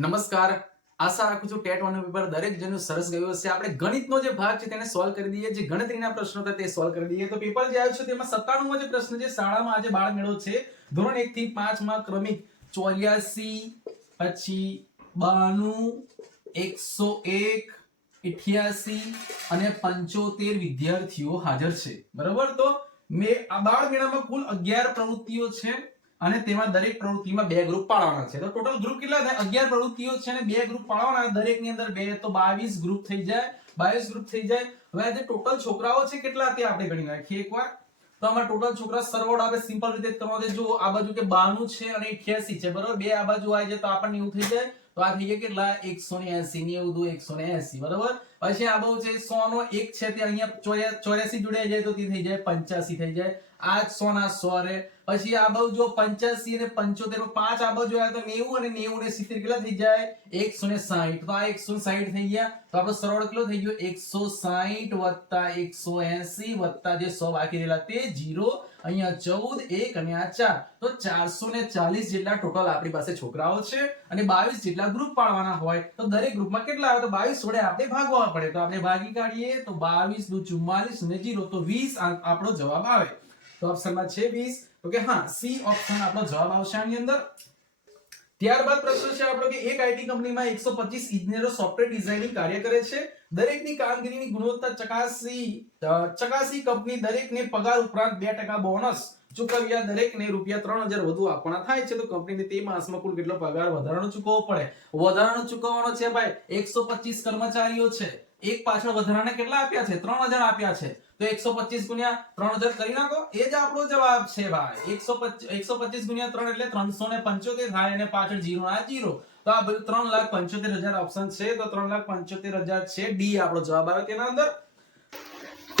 નમસ્કાર. આશા રાખું છું ટેટ વન પેપર દરેક જણનું સરસ ગયું હશે. આપણે ગણિતનો જે ભાગ છે તેને સોલ્વ કરી દઈએ. જે ગણતરીના પ્રશ્નો હતા તે સોલ્વ કરી દઈએ. તો પેપર જે આવ્યું છે તેમાં સત્તાણું જે પ્રશ્ન છે, શાળામાં આજે બાળ મેળો છે. ધોરણ એક થી પાંચમાં ક્રમિક ચોર્યાસી, પછી બાણું, એકસો એક, ઇઠ્યાસી અને પંચોતેર વિદ્યાર્થીઓ હાજર છે. બરાબર? તો મેં આ બાળ મેળામાં કુલ અગિયાર પ્રવૃત્તિઓ છે. અને તેમાં દરેક પ્રવૃત્તિમાં બે ગ્રુપ પાડવાના છે. તો ટોટલ ગ્રુપ કેટલા થાય? અગિયાર પ્રવૃત્તિઓ છે અને બે ગ્રુપ પાડવાના દરેકની અંદર બે તો બાવીસ ગ્રુપ થઈ જાય. બાવીસ ગ્રુપ થઈ જાય. હવે આજે ટોટલ છોકરાઓ છે કેટલા તે આપણે ગણી નાખીએ એકવાર. તો આમાં ટોટલ છોકરા સરવાળો આપણે સિમ્પલ રીતે કરવા દે. જો આ બાજુ કે 92 છે અને 88 છે, બરાબર? બે આ બાજુ આવી જાય તો આપણને એવું થઈ જાય. તો આ થઈ ગયા કેટલા? 180 90 દુ 180 બરાબર? પછી આ બહુ છે સો નો એક છે તે અહીંયા 84 જોડે જાય તો તે થઈ જાય 85 થઈ જાય. આ સો ના સો રે. પછી આ બહુ જો 85 અને પંચોતેર પાંચ આ બાજુ આવ્યા તો 90 અને 90 ને 70 કેટલા થઈ જાય? 160 તો આ 160 થઈ ગયા. તો આપણો સરવાળો કેટલો થઈ ગયો? 160 વત્તા 180 વત્તા જે સો બાકી રહેલા તે જીરો. અહીંયા ચૌદ, એક અને આ ચાર. તો 440 જેટલા ટોટલ આપણી પાસે છોકરાઓ છે અને 22 જેટલા ગ્રુપ પાડવાના હોય. તો દરેક ગ્રુપમાં કેટલા આવે? તો 22 વડે આપણે ભાગવા પડે. તો આપણે ભાગી કાઢીએ. તો 22 દુ 44 ને 0 તો 20 આપણો જવાબ આવે. તો ઓપ્શનમાં છે 20 તો હા, સી ઓપ્શન આપણો જવાબ આવશે આની અંદર. ત્યારબાદ પ્રશ્ન છે આપણો કે એક આઈટી કંપનીમાં 125 ઇજનેરો સોફ્ટવેર ડિઝાઇનિંગ કાર્ય કરે છે. દરેકની કામગીરીની ગુણવત્તા ચકાસી ચકાસી કંપની દરેકને પગાર ઉપરાંત 2% બોનસ ચૂકવ્યા દરેકને રૂપિયા 3000 વધુ આપવાના થાય છે, તો કંપનીને તે માસમાં કુલ કેટલો પગાર વધારાનો ચૂકવવો પડે? વધારાનો ચૂકવવાનો છે ભાઈ 125 કર્મચારીઓ છે. એક પાછળ વધારાના કેટલા આપ્યા છે? 3000 આપ્યા છે. તો 125 ગુણ્યા 3000 કરી નાખો, એ જ આપણો જવાબ છે ભાઈ. 125 125 ગુણ્યા ત્રણ એટલે 375 થાય અને પાછળ જીરો ના જીરો. તો આ બધું 375000 ઓપ્શન છે, તો 375000 છે ડી આપણો જવાબ આવે તેના અંદર.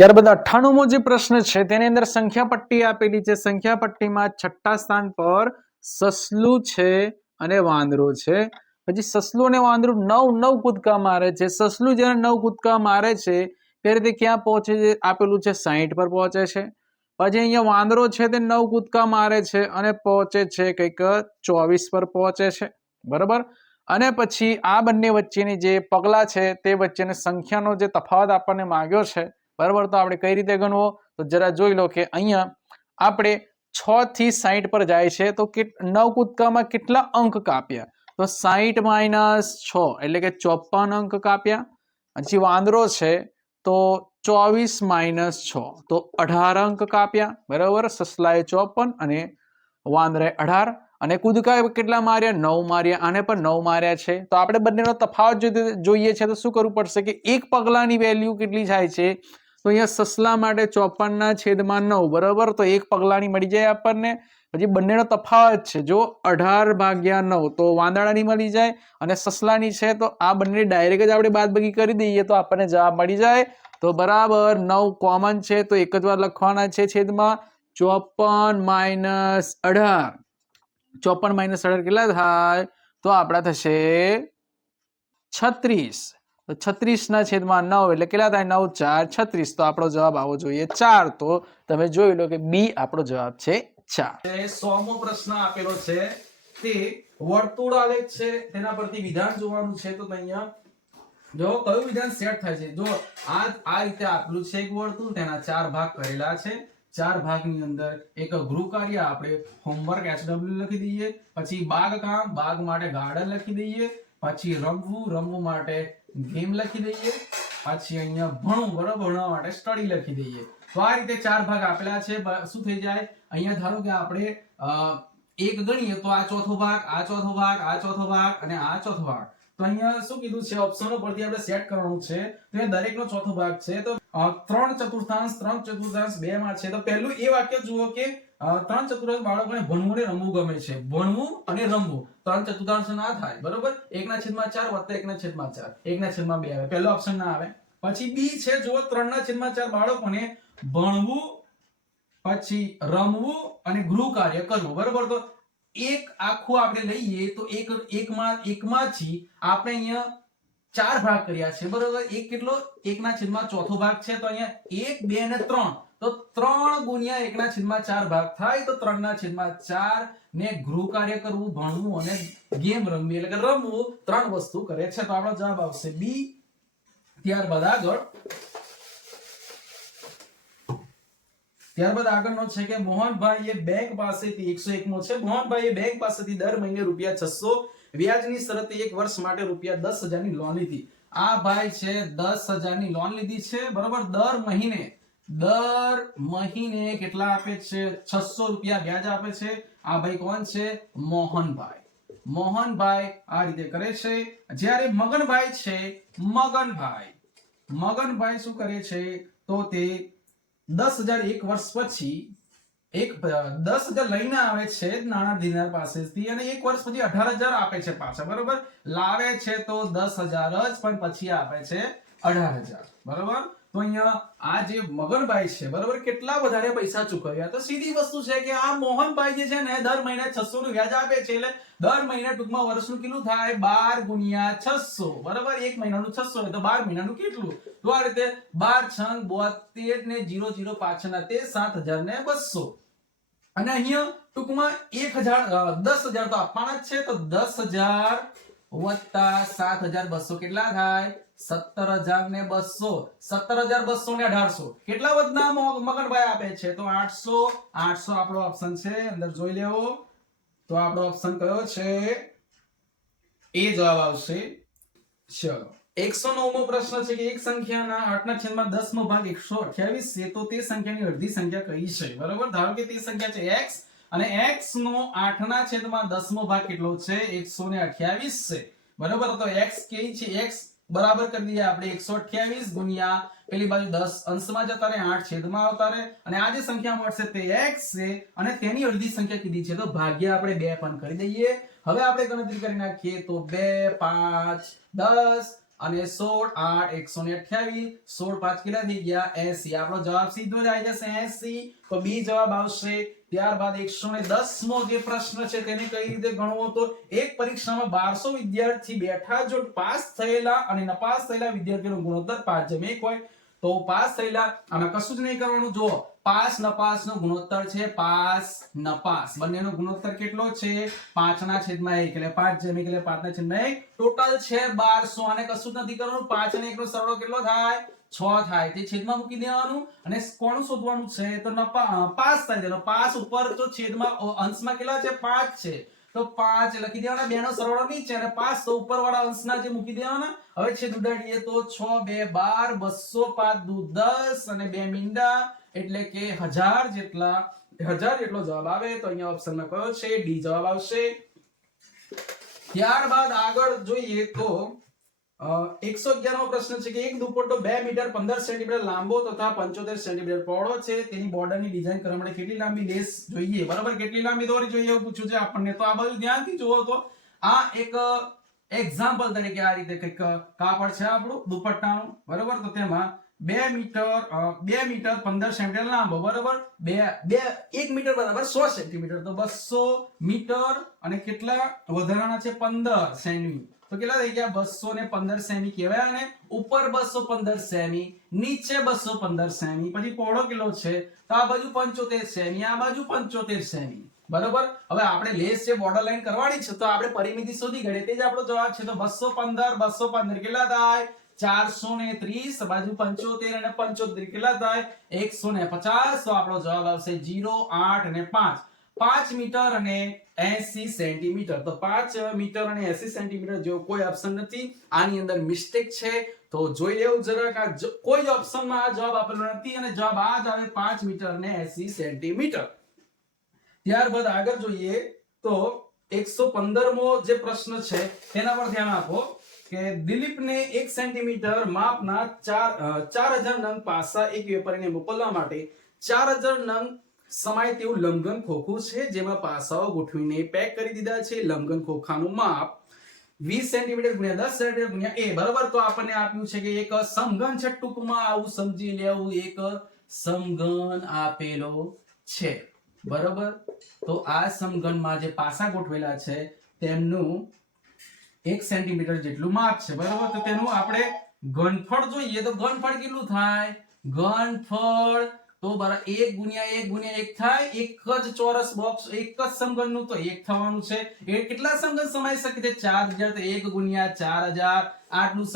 ત્યારબાદ અઠ્ઠાણુંમો જે પ્રશ્ન છે, તેની અંદર સંખ્યા પટ્ટી આપેલી છે. સંખ્યા પટ્ટીમાં છઠ્ઠા સ્થાન પર સસલું છે અને વાંદરો છે. પછી સસલું અને વાંદરું નવ નવ કૂદકા મારે છે. સસલું જ્યારે નવ કૂદકા મારે છે, ત્યારે તે ક્યાં પહોંચે છે? આપેલું છે, સાઈઠ પર પહોંચે છે. પછી અહીંયા વાંદરો છે, તે નવ કૂદકા મારે છે અને પહોંચે છે કંઈક ચોવીસ પર પહોંચે છે. બરાબર? અને પછી આ બંને વચ્ચેની જે પગલા છે, તે વચ્ચેની સંખ્યાનો જે તફાવત આપણને માગ્યો છે બરાબર? તો આપણે કઈ રીતે ગણવો? તો જરા જોઈ લો કે અહીંયા આપણે છ થી સાહીઠ પર જાય છે, તો નવ કૂદકામાં કેટલા અંક કાપ્યા? તો સાહીઠ માઇનસ છ, એટલે કે ચોપન અંક કાપ્યા. પછી વાંદરો છે, તો ચોવીસ માઇનસ છ, તો અઢાર અંક કાપ્યા. બરાબર? સસલાએ ચોપન અને વાંદરાએ અઢાર. અને કૂદકાએ કેટલા માર્યા? નવ માર્યા. આને પણ નવ માર્યા છે. તો આપણે બંનેનો તફાવત જોઈએ છે, તો શું કરવું પડશે કે એક પગલાની વેલ્યુ કેટલી થાય છે? તો અહીંયા સસલા માટે ચોપનના છેદમાં નવ, બરાબર? તો એક પગલાની મળી જાય આપણને. પછી બંનેનો તફાવત છે. જો અઢાર ભાગ્યા નવ, તો વાંદાળાની મળી જાય અને સસલાની છે, તો આ બંને ડાયરેક્ટ જ આપણે બાદબાકી કરી દઈએ તો આપણને જવાબ મળી જાય. તો બરાબર, નવ કોમન છે, તો એક જ વાર લખવાના છે છેદમાં. ચોપન માઇનસ અઢાર. ચોપન માઇનસ અઢાર કેટલા થાય? તો આપણા થશે છત્રીસ. તો છત્રીસના છેદમાં નવ એટલે કેટલા થાય? નવ, ચાર, છત્રીસ. તો આપણો જવાબ આવવો જોઈએ. ચાર. તો તમે જોઈ લો કે બી આપણો જવાબ છે ચાર. સોમો પ્રશ્ન આપેલો છે તે વર્તુળ આલેખ છે, તેના પરથી વિધાન જોવાનું છે. તો અહીંયા જો કયું વિધાન સેટ થાય છે? જો આ આ રીતે આપેલું છે એક વર્તુળ, તેના ચાર ભાગ કરેલા છે. ચાર ભાગની અંદર એક ગૃહ કાર્ય આપણે હોમવર્ક એચડબલ્યુ લખી દઈએ. પછી બાગ કામ, બાગ માટે ગાર્ડન લખી દઈએ. પછી રમવું રમવું માટે ગેમ લખી દઈએ. પછી અહીંયા ભણવું, બરાબર, ભણવા માટે સ્ટડી લખી દઈએ. તો આ રીતે ચાર ભાગ આપેલા છે. શું થઈ જાય? અહીંયા ધારો કે આપણે એક ગણીએ તો આ ચોથો ભાગ, આ ચોથો ભાગ, આ ચોથો ભાગ અને આ ચોથો ભાગ. તો અહીંયા શું કીધું છે? ઓપ્શનો પરથી આપણે સેટ કરવાનું છે. તો એ દરેકનો ચોથો ભાગ છે. તો ત્રણ ચતુર્થાંશ ત્રણ ચતુર્થાંશ બે માં છે. તો પહેલું એ વાક્ય જુઓ કે ત્રણ ચતુર્થાંશ બાળકોને ભણવું અને રમવું ગમે છે. ભણવું અને રમવું. ત્રણ ચતુર્થાંશ ના થાય, બરોબર? એકના છેદમાં ચાર વત્તા એકના છેદમાં ચાર. એકના છેદમાં બે આવે. પહેલો ઓપ્શન ના આવે. પછી બી છે, જુઓ, ત્રણના છેદમાં ચાર બાળકોને ભણવું, પછી રમવું અને ગૃહ કાર્ય કરવું. બરોબર? તો એક આખું આપણે લઈએ તો એક, એકમાં, એકમાંથી આપણે અહીંયા ચાર ભાગ કર્યા છે. બરોબર? એક કેટલો? એકના છેદમાં ચોથો ભાગ છે. તો અહીંયા એક, બે અને ત્રણ. તો ત્રણ ગુણ્યા એકના છેદમાં ચાર ભાગ થાય તો ત્રણના છેદમાં ચાર ને ગૃહ કાર્ય કરવું, ભણવું અને ગેમ રમવી એટલે કે રમવું ત્રણ વસ્તુ કરે છે. તો આપણો જવાબ આવશે બી ત્યારબાદ આગળ. ત્યારબાદ આગળનો છે કે મોહનભાઈ એ બેંક પાસેથી એકસો એકમો છે. મોહનભાઈ એ બેંક પાસેથી દર મહિને રૂપિયા છસો, વ્યાજની શરતે એક વર્ષ માટે રૂપિયા દસ હજારની લોન લીધી. આ ભાઈ છે દસ હજારની લોન લીધી છે. બરોબર? દર મહિને દર મહિને કેટલા આપે છે? છસો રૂપિયા વ્યાજ આપે છે. આ ભાઈ કોણ છે? મોહનભાઈ. મોહનભાઈ આ રીતે કરે છે. જ્યારે મગનભાઈ છે, મગનભાઈ. મગનભાઈ શું કરે છે? તો તે દસ હજાર એક વર્ષ પછી એક, દસ હજાર લઈને આવે છે નાણા દિનાર પાસેથી અને એક વર્ષ પછી અઢાર હજાર આપે છે પાછા, બરોબર? લાવે છે તો દસ હજાર જ, પણ પછી આપે છે અઢાર હજાર, બરોબર? તો અહીંયા આ જે મગનભાઈ છે, બરોબર? કેટલા વધારે પૈસા ચૂકવ્યા? તો સીધી વસ્તુ છે કે આ મોહનભાઈ જે છે ને, દર મહિને છસો નું વ્યાજ આપે છે, એટલે દર મહિને ટૂંકમાં વર્ષનું કેટલું થાય? બાર ગુણ્યા છસો બરોબર? એક મહિનાનું છસો તો બાર મહિનાનું કેટલું? તો આ રીતે બાર છંગ બોતેર ને જીરો જીરો પાછળના તે સાત હજાર ને બસો. અને અહીંયા ટૂંકમાં એક હજાર દસ હજાર તો આપવાના જ છે, તો દસ હજાર વત્તા સાત હજાર બસો કેટલા થાય? સત્તર હજાર ને બસો. સત્તર હજાર બસો ને અઢારસો. કેટલા વધના મગનભાઈ આપે છે? તો આઠસો. આઠસો આપણો ઓપ્શન છે. અંદર જોઈ લેવો. તો આપણો ઓપ્શન કયો છે? એ જવાબ આવશે. ચલો. એકસો નવમો પ્રશ્ન છે કે એક સંખ્યાના આઠના છેદમાં દસમો ભાગ એકસો અઠ્યાવીસ છે. તો તે સંખ્યાની અડધી સંખ્યા કઈ છે? બરોબર? ધારો કે તે સંખ્યા છે x અને x નો આઠના છેદમાં દસમો ભાગ કેટલો છે? એકસો ને અઠ્યાવીસ છે. બરોબર? તો x કે છે? x બરાબર કરી દઈએ આપણે એકસો અઠ્યાવીસ ગુણ્યા પેલી બાજુ 10 અંશમાં જતા રહે 8 છેદમાં આવતા રહે. અને આ જે સંખ્યા મળશે તે x છે અને તેની અડધી સંખ્યા કીધી છે. તો ભાગ્ય આપણે બે પણ કરી દઈએ. હવે આપણે ગણતરી કરી નાખીએ તો બે, પાંચ, દસ અને સોળ, આઠ, એકસો ને અઠ્યાવીસ. સોળ, પાંચ કેટલા થઈ ગયા? એસી. આપણો જવાબ સીધો જ આવી જશે. એસી. તો બી જવાબ આવશે ત્યારબાદ એકસો ને દસ મો જે પ્રશ્ન છે તેને કઈ રીતે ગણવો તો એક પરીક્ષામાં બારસો વિદ્યાર્થી બેઠા જો પાસ થયેલા અને નપાસ થયેલા વિદ્યાર્થીનો ગુણોત્તર પાંચ જેમ એક હોય, તો પાસ થયેલા, આમાં કશું જ નહીં કરવાનું. જો પાસ નપાસ નો ગુણોત્તર છે પાસ નપાસ બંનેનો ગુણોત્તર કેટલો છે? પાંચ ના છેદમાં એક એટલે પાંચ જેમ એટલે પાંચ ના છેદમાં એક. ટોટલ છે બારસો. અને કશું જ નથી કરવાનું. પાંચ અને એક નો સરવાળો કેટલો થાય? છ થાય. તે છેદમાં મૂકી દેવાનું અને કોણ શોધવાનું છે? તો પાસ થાય તેનો પાસ ઉપર તો છેદમાં અંશમાં કેટલા છે? પાંચ છે. તો પાંચ લખી દેવાના બે નો સરવાળો નીચે અને પાંચ તો ઉપર અંશના જે મૂકી દેવાના. હવે છેદ ઉડાડીએ તો છ, બે, બાર, બસો, પાંચ, દુ, દસ અને બે મીંડા. એટલે કે હજાર જેટલા, હજાર જેટલો જવાબ આવે તો અહીંયા ઓપ્શનમાં કયો છે? ડી જવાબ આવશે. ત્યારબાદ આગળ જોઈએ તો એકસો અગિયારમો પ્રશ્ન છે કે એક દુપટ્ટો બે મીટર પંદર સેન્ટીમીટર લાંબો તથા પંચોતેર સેન્ટીમીટર પહોળો છે. તેની બોર્ડરની ડિઝાઇન કરવા માટે કેટલી લાંબી લેસ જોઈએ? બરાબર, કેટલી લાંબી દોરી જોઈએ એવું પૂછ્યું છે આપણને. તો આ બધું ધ્યાનથી જુઓ તો આ એક એક્ઝામ્પલ તરીકે આ રીતે કંઈક કાપડ છે આપણું, દુપટ્ટાનું. બરાબર, તો તેમાં બે મીટર બે મીટર પંદર સેન્ટીમીટર લાંબો. બરાબર, બે બે, એક મીટર બરાબર સો સેન્ટીમીટર. તો બસો મીટર અને કેટલા? વધારાના છે પંદર સેમી તો કેટલા થઈ ગયા? બસો ને પંદર સેમી કહેવાય અને ઉપર બસો પંદર સેમી, નીચે બસો પંદર સેમી, પછી પહોળો કિલો છે? તો આ બાજુ પંચોતેર સેમી, આ બાજુ પંચોતેર સેમી. બરોબર? હવે આપણે લેસ જે બોર્ડર લાઈન કરવાની છે, તો આપણે પરિમિતિ શોધી કાઢીએ. તે જ આપણો જવાબ છે, તો બસો પંદર બસો પંદર કેટલા થાય? ચારસો ને ત્રીસ બાજુ પંચોતેર અને પંચોતેર કેટલા થાય? એકસો ને પચાસ. તો આપણો જવાબ આવશે જીરો આઠ અને પાંચ. પાંચ મીટર અને એસી સેન્ટીમીટર. તો પાંચ મીટર અને એસી સેન્ટીમીટર જેવો કોઈ ઓપ્શન નથી. આની અંદર મિસ્ટેક છે. તો જોઈ લેવું જરાક. આ કોઈ ઓપ્શનમાં આ જવાબ આપેલો નથી અને જવાબ આ જ આવે પાંચ મીટર અને એસી સેન્ટીમીટર. ત્યારબાદ આગળ જોઈએ તો એકસો પંદરમો જે પ્રશ્ન છે, તેના પર ધ્યાન આપો કે દિલીપને એક સેન્ટીમીટર માપના ચાર ચાર હજાર નંગ પાસા એક વેપારીને મોકલવા માટે ચાર હજાર નંગ સમાય તેવું લંઘન ખોખું છે, જેમાં પાસાઓ ગોઠવીને પેક કરી દીધા છે. લંઘન ખોખાનું માપ વીસ સેન્ટીમીટર ગુણ્યા દસ સેન્ટીમીટર ગુણ્યા એ. બરાબર? તો આપણને આપ્યું છે કે એક સમઘન છે. ટૂંકમાં આવું સમજી લેવું એક સમઘન આપેલો છે. બરાબર? તો આ સમઘનમાં જે પાસા ગોઠવેલા છે, તેમનું એક સેન્ટીમીટર જેટલું માપ છે. બરાબર? તો તેનું આપણે ઘનફળ જોઈએ તો ઘનફળ કેટલું થાય? ઘનફળ તો બરા એક ગુણ્યા એક ગુણ્યા એક થાય, એક જ ચોરસ બોક્સ એક જ સમઘનનું તો એક થવાનું છે. એ કેટલા સમઘન સમાઈ શકે છે? ચાર હજાર તો એક ગુણ્યા ચાર હજાર. આટલું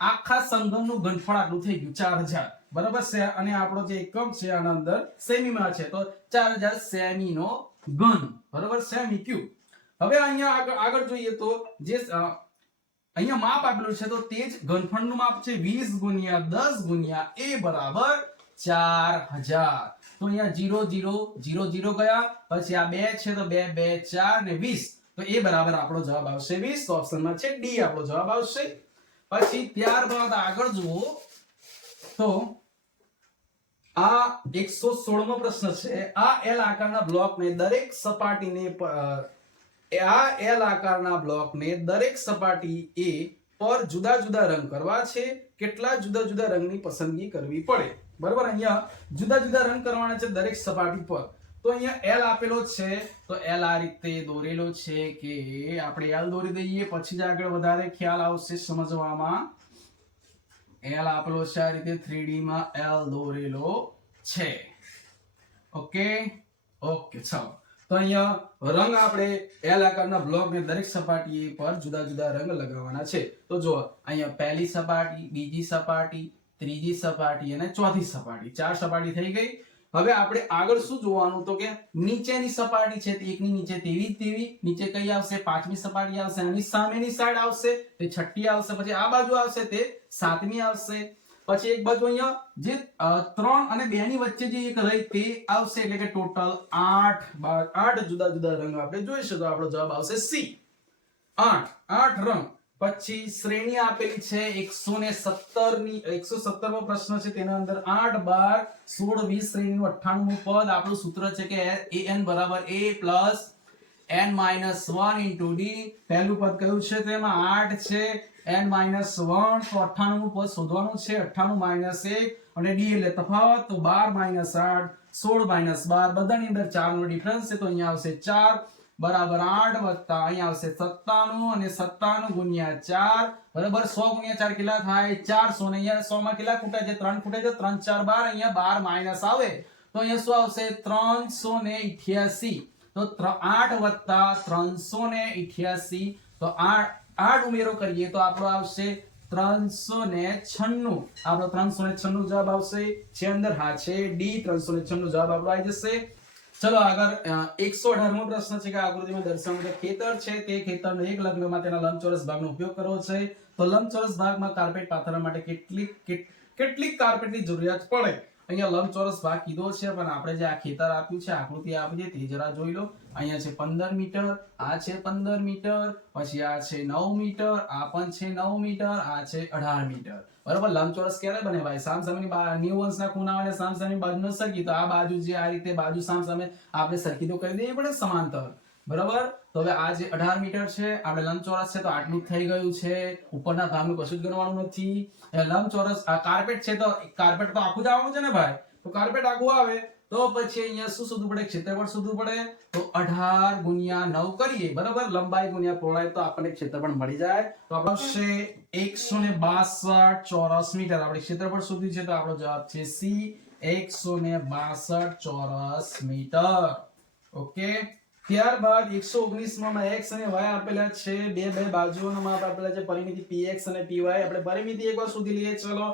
આખા સમઘનનું ઘનફળ આટલું થઈ ગયું, ચાર હજાર. બરાબર છે? અને આપણો જે એકમ છે આના અંદર સેમીમાં છે. તો ચાર હજાર સેમીનો ઘન. બરાબર? સેમી ક્યુ હવે અહીંયા આગળ આગળ જોઈએ તો જે અહીંયા માપ આપેલું છે, તો તે જ ઘનફળનું માપ છે. વીસ ગુણ્યા દસ ગુણ્યા એ બરાબર 4000 તો અહીંયા 0 0 0 0 ગયા. પછી આ બે છે તો 2 2 4 ને વીસ. તો એ બરાબર આપણો જવાબ આવશે વીસ. તો ઓપ્શનમાં છે ડી આપણો જવાબ આવશે. પછી ત્યારબાદ આગળ જુઓ. તો આ 116 મો પ્રશ્ન છે. આ એલ આકારના બ્લોકને દરેક સપાટીને આ એલ આકારના બ્લોકને દરેક સપાટી એ પર જુદા જુદા રંગ કરવા છે. કેટલા જુદા જુદા રંગની પસંદગી કરવી પડે? બરાબર? અહીંયા જુદા જુદા રંગ કરવાના છે દરેક સપાટી પર. તો અહીંયા એલ આપેલો છે. તો એલ આ રીતે દોરેલો છે કે આપણે એલ દોરી દઈએ, પછી જ આગળ વધારે ખ્યાલ આવશે સમજવામાં. એલ આપેલો છે આ રીતે 3D માં એલ દોરેલો છે. ઓકે? ઓકે, ચાલો. તો અહીંયા રંગ આપણે એલ આકારના બ્લોકને દરેક સપાટી પર જુદા જુદા રંગ લગાવવાના છે. તો જો અહીંયા પહેલી સપાટી, બીજી સપાટી ત્રીજી સપાટી અને ચોથી સપાટી. ચાર સપાટી થઈ ગઈ. હવે આપણે આગળ શું જોવાનું? તો કે નીચેની સપાટી છે એકની નીચે તેવી તેવી. નીચે કઈ આવશે? પાંચમી સપાટી આવશે આની સામેની સાઈડ આવશે. તે છઠ્ઠી આવશે. પછી આ બાજુ આવશે તે સાતમી આવશે. પછી એક બાજુ અહીંયા જે ત્રણ અને બે ની વચ્ચે જે એક રહી તે આવશે એટલે કે ટોટલ આઠ આઠ જુદા જુદા રંગ આપણે જોઈશું. તો આપણો જવાબ આવશે સી. આઠ આઠ રંગ. પછી શ્રેણી આપેલી છે એકસો ને સત્તરની એકસો સત્તર મો પ્રશ્ન છે. તેના અંદર આઠ બાર સોળ વીસ શ્રેણીનું અઠ્ઠાણું પદ. આપણું સૂત્ર છે કે એ એન બરાબર A plus n minus one into D. પહેલું પદ કયું છે તેમાં? આઠ છે. n minus one. તો અઠ્ઠાણું પદ શોધવાનું છે. અઠ્ઠાણું માઇનસ એક અને ડી એટલે તફાવત. તો બાર માઇનસ આઠ, સોળ માઇનસ બાર. બધાની અંદર ચારનો ડિફરન્સ છે. તો અહીંયા આવશે ચાર. બરાબર આઠ વત્તા અહીંયા આવશે સત્તાણું અને સત્તાણું ગુણ્યા ચાર. બરાબર સો ગુણ્યા ચાર કેટલા થાય? ચારસો. ને અહીંયા સો માં કેટલા ખૂટે છે? ત્રણ ખૂટે છે? ત્રણ, ચાર, બાર. અહીંયા બાર માઇનસ આવે. તો અહીંયા શું આવશે? ત્રણસો ને તો આઠ વત્તા ત્રણસો ને ઇઠ્યાસી. તો આઠ આઠ ઉમેરો કરીએ તો આપણો આવશે ત્રણસો ને છન્નું. આપણો ત્રણસો ને છન્નું જવાબ આવશે. છે અંદર હા, છે ડી. ત્રણસો ને છન્નું જવાબ આપણો આવી જશે. ચલો, આગળ એકસો અઢારમો પ્રશ્ન છે કે આકૃતિમાં દર્શાવ્યું છે, ખેતર છે, તે ખેતરનો એક લગ્નમાં તેના લંબચોરસ ભાગનો ઉપયોગ કરવો છે. તો લંબચોરસ ભાગમાં કાર્પેટ પાથરવા માટે કેટલીક કેટલીક કાર્પેટની જરૂરિયાત પડે. અહીંયા લંબચોરસ ભાગ કીધો છે, પણ આપણે જે આ ખેતર આપ્યું છે, આકૃતિ આપી છે તે જરા જોઈ લો. અહીંયા છે પંદર મીટર, આ છે પંદર મીટર, પછી આ છે નવ મીટર, આ પણ છે નવ મીટર, આ છે અઢાર મીટર. બરાબર? લંબચોરસ ક્યારે બને ભાઈ? સામસામેની બા- નેવું અંશના ખૂણા અને સામસામેની બાજુનો સરખી તો આ બાજુ જે આ રીતે બાજુ સામસામે આપણે સરખી તો કરી દેવી પડે સમાંતર. બરાબર? તો હવે આ જે અઢાર મીટર છે, આપણે લંબચોરસ છે, તો આટલું થઈ ગયું છે. ઉપરના ભાગનું કશું જ ગણવાનું નથી. લંબચોરસ, આ કાર્પેટ છે તો કાર્પેટ તો આખું જ આવવાનું છે ને ભાઈ? તો કાર્પેટ આખું આવે. તો પછી અહીંયા શું શોધવું પડે? ક્ષેત્રફળ શોધવું પડે. તો અઢાર ગુણ્યા નવ કરીએ. બરાબર? લંબાઈ ગુણ્યા પહોળાઈ તો આપણને ક્ષેત્રફળ મળી જાય. તો આપણો એકસો ને બાસઠ ચોરસ મીટર. આપણે ક્ષેત્રફળ શોધ્યું છે તો આપણો જવાબ છે સી. એકસો ને બાસઠ ચોરસ મીટર. ઓકે? ત્યારબાદ એકસો ઓગણીસમાં એક્સ અને વાય આપેલા છે. બે બે બાજુઓના માપ આપેલા છે. પરિમિતિ px અને py. આપણે પરિમિતિ એકવાર શોધી લઈએ. ચલો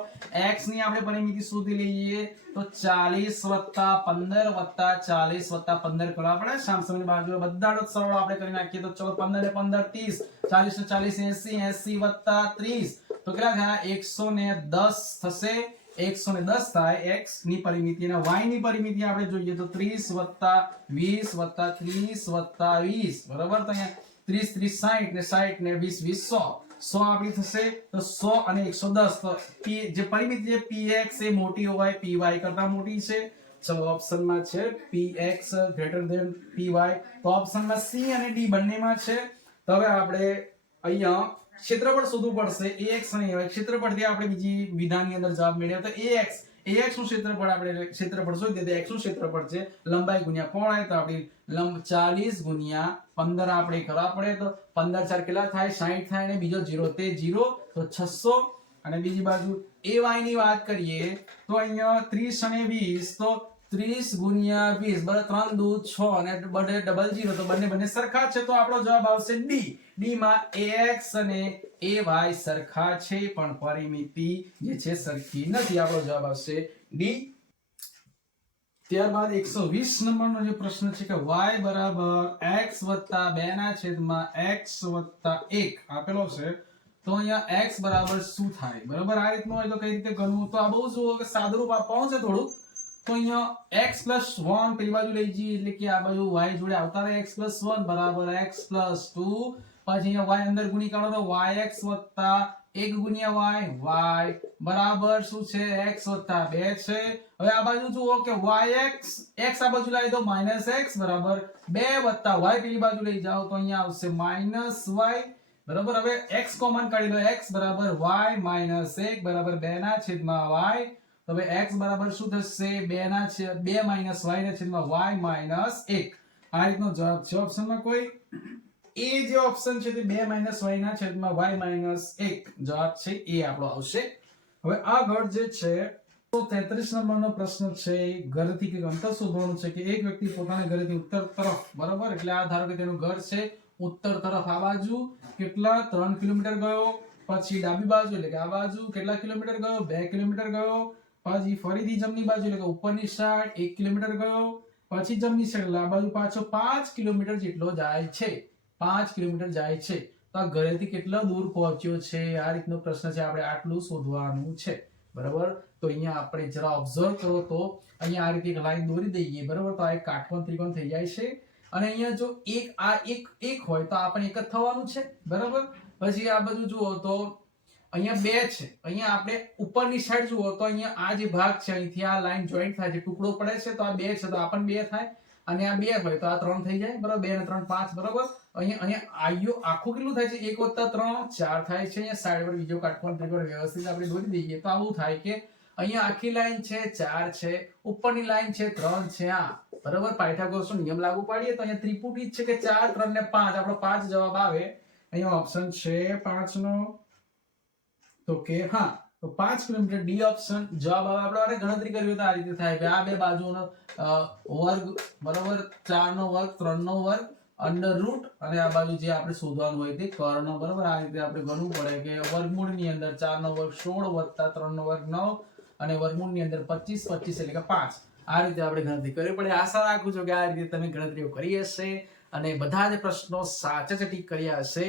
એક્સની આપણે પરિમિતિ શોધી લઈએ. તો 40 વત્તા 15 વત્તા 40 વત્તા 15 કરો આપણે. બાજુ બધા બધાનો સરવાળો આપણે કરી નાખીએ. તો ચલો 15 ને 15 30 40 ને ચાલીસ એસી એસી વત્તા 30 તો કેટલા થયા? 110 થશે. 110 થાય એક્સની પરિમિતિ અને વાયની પરિમિતિ આપણે જોઈએ તો 30 વત્તા વીસ વત્તા 30 વત્તા વીસ. બરાબર? તો અહીંયા 30 30 60 ને 60 ને વીસ વીસ, સો. સો આપણી થશે તો સો અને 110 તો પી જે પરિમિતિ છે એક્સ એ મોટી હોય વાય કરતા મોટી છે. ચલો ઓપ્શનમાં છે P X greater than Y તો ઓપ્શનમાં સી અને ડી બંનેમાં છે. તો હવે આપણે અહીંયા ક્ષેત્રફળ શોધવું પડશે. Ax અને ay ક્ષેત્રફળથી આપણે બીજી વિધાનની અંદર જવાબ મેળવ્યો તો ax. Ax નું ક્ષેત્રફળ આપણે ક્ષેત્રફળ શોધી દીધું x નું ક્ષેત્રફળ છે. લંબાઈ ગુણ્યા પહોળાઈ તો આપણી લંબ 40 ગુણ્યા 15 આપણે કરવા પડે તો 15 ચાર કેટલા થાય? 60 થાય અને બીજો 0 તે 0 તો 600 અને બીજી બાજુ ay ની વાત કરીએ તો અહીંયા 30 અને 20 તો 30 ગુણ્યા વીસ, બરાબર ત્રણ દુ છ અને બંને ડબલ જીરો તો બંને બંને સરખા છે, તો આપણો જવાબ આવશે ડી ડી માં એક્સ અને ay સરખા છે, પણ પરિમિતિ જે છે સરખી નથી. આપણો જવાબ આવશે ડી ત્યારબાદ 120 નંબરનો જે પ્રશ્ન છે કે વાય બરાબર એક્સ વત્તા બે ના છેદમાં એક્સ વત્તા એક. આપેલો છે. તો અહીંયા એક્સ બરાબર શું થાય? બરાબર આ રીતનું હોય તો કઈ રીતે ગણવું તો આ બહુ જુઓ કે સાદુરૂપ આપવાનું છે થોડું તો અહીંયા x 1 પેલી બાજુ લઈ જઈએ, એટલે કે આ બાજુ y જોડે આવતા રહે x 1 બરાબર, x 2 પછી અહીંયા y અંદર ગુણી કાઢો તો yx વત્તા 1 ગુણ્યા y y. બરાબર, શું છે? x વત્તા 2 છે. હવે આ બાજુ જુઓ કે yx x આ બાજુ લાવી દો x, બરાબર. 2 વત્તા y પેલી બાજુ લઈ જાઓ તો અહીંયા આવશે y. બરાબર, હવે x કોમન કાઢી લો, x, બરાબર, y 1 બરાબર 2 ના છેદમાં y. તો હવે x બરાબર શું થશે? 2 ના છે 2 માઇનસ y ના છેદમાં y માઇનસ 1 આ રીતનો જવાબ છે ઓપ્શનમાં કોઈ? એ જે ઓપ્શન છે તે 2 માઇનસ y ના છેદમાં y માઇનસ 1 જવાબ છે એ આપણો આવશે. હવે આગળ જે છે, તો 33 નંબરનો પ્રશ્ન છે, ઘરથી કે અંતર શોધવાનું છે કે એક વ્યક્તિ પોતાના ઘરેથી ઉત્તર તરફ, બરાબર? એટલે આ ધારો કે તેનું ઘર છે, ઉત્તર તરફ આ બાજુ, કેટલા? 3 કિલોમીટર ગયો. પછી ડાબી બાજુ, એટલે કે આ બાજુ, કેટલા કિલોમીટર ગયો? 2 કિલોમીટર ગયો. પછી ફરીથી જમણી બાજુ એટલે કે ઉપરની સાઈડ એક કિલોમીટર ગયો, પછી જમણી સાઈડ લા બાજુ પાછો પાંચ કિલોમીટર જેટલો જાય છે. પાંચ કિલોમીટર જાય છે. તો આ ઘરેથી કેટલો દૂર પહોંચ્યો છે? આ રીતનો પ્રશ્ન છે, આપણે આટલું શોધવાનું છે. બરાબર? તો અહીંયા આપણે જરા ઓબ્ઝર્વ કરો તો અહીંયા આ રીતે એક લાઈન દોરી દઈએ, બરાબર? તો આ એક કાટકોણ ત્રિકોણ થઈ જાય છે. અને અહીંયા જો એક, આ એક એક હોય તો આપણે એક જ થવાનું છે, બરાબર? પછી આ બધું જુઓ તો અહીંયા બે છે. અહીંયા આપણે ઉપરની સાઈડ જુઓ તો અહીંયા આ જે ભાગ છે, અહીંથી આ લાઈન જોઈન્ટ થાય છે. ટુકડો પડે છે તો આ બે છે, તો આ પણ બે થાય અને આ બે હોય તો આ ત્રણ થઈ જાય. બરાબર? બે ને ત્રણ પાંચ, બરાબર? અહીંયા અહીંયા આયુ આખું કેટલું થાય છે? એક વત્તા ત્રણ, ચાર થાય છે. અહીંયા સાઈડ પર બીજો કાટકોણ ત્રિકોણ વ્યવસ્થિત આપણે દોરી દઈએ તો આવું થાય કે અહીંયા આખી લાઈન છે, ચાર છે, ઉપરની લાઈન છે, ત્રણ છે, આ. બરાબર? પાયથાગોરસ નિયમ લાગુ પાડીએ તો અહીંયા ત્રિપુટી છે કે ચાર, ત્રણ ને પાંચ. આપણો પાંચ જવાબ આવે. અહીંયા ઓપ્શન છે પાંચ નો તો કે, હા પાંચ કિલોમીટર ડી ઓપ્શન, જવાબ આવે આપણે અરે ગણતરી કરવી તો આ રીતે થાય કે આ બે બાજુનો વર્ગ, બરાબર? ચાર નો વર્ગ ત્રણ નો વર્ગ અંડર રૂટ અને આ બાજુ જે આપણે શોધવાનું હોય તે કર્ણ, બરાબર? આ રીતે આપણે ગણવું પડે કે વર્ગમૂળની અંદર ચાર નો વર્ગ સોળ વત્તા ત્રણ નો વર્ગ નવ, અને વર્ગમૂળની અંદર પચીસ પચીસ એટલે કે પાંચ. આ રીતે આપણે ગણતરી કરવી પડે. આશા રાખું છું કે આ રીતે તમે ગણતરીઓ કરી હશે અને બધા જ પ્રશ્નો સાચા જ કર્યા હશે.